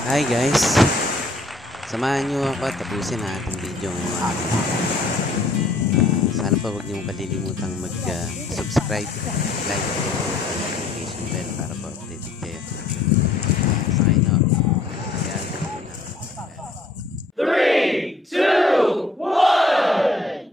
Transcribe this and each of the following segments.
Hi guys, samahan nyo ako at tapusin natin video ngayong araw. Sana pa huwag nyo kalilimutang mag-subscribe, like, and notification bell para pa-updated kayo. Sa kayo no? Kaya gawin na. 3, 2, 1!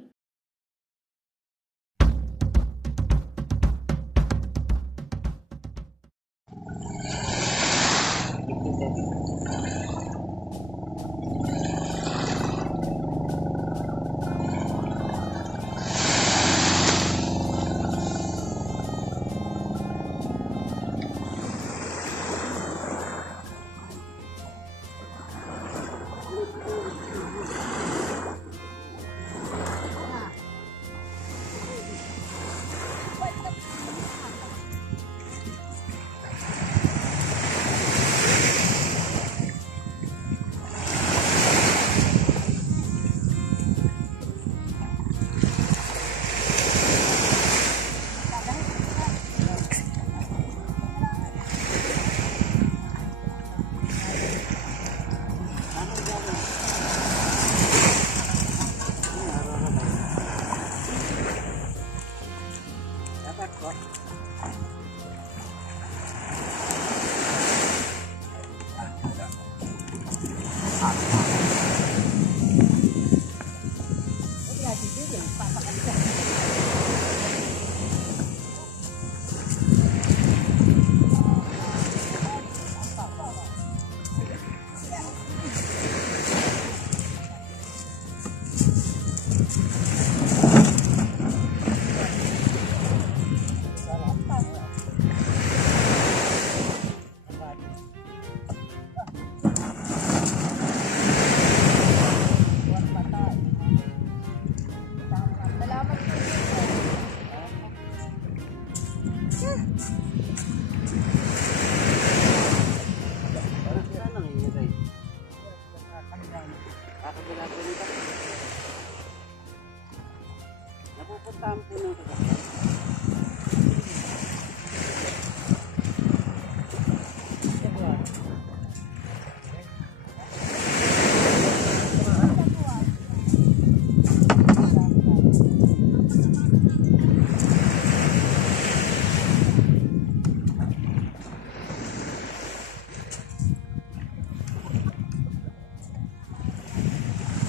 Napupuntahan po nito.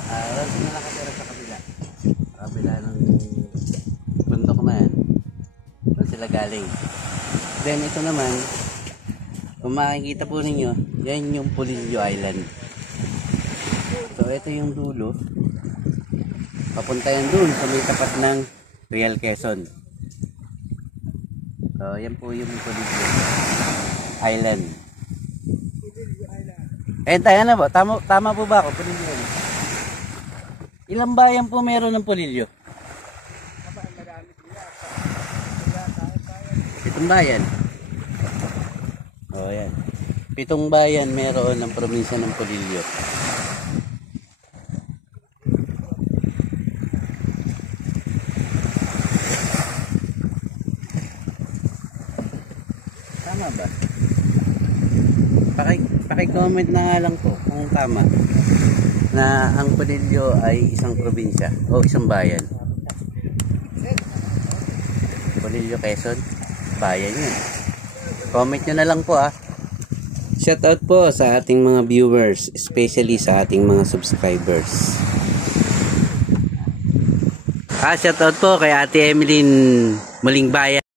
Wala na nakatira sa kabila ng bundok na yan. Doon sila galing. Then ito naman, kung makikita po ninyo, yan yung Polillo Island. So ito yung dulo, papunta yan dun sa may tapat ng Real Quezon. So yan po yung Polillo Island. Tayo na ba? Tama po ba ako? Polillo Island. Ilang bayan po meron ng Polillo? 7 bayan. O yan. 7 bayan meron ng probinsya ng Polillo. Tama ba? Paki-comment na nga lang po kung tama na ang Polillo ay isang probinsya o isang bayan. Polillo, Quezon, bayan yun. Comment nyo na lang po ah. Shout out po sa ating mga viewers, especially sa ating mga subscribers. Shout out po kay Ate Emeline Muling Bayan.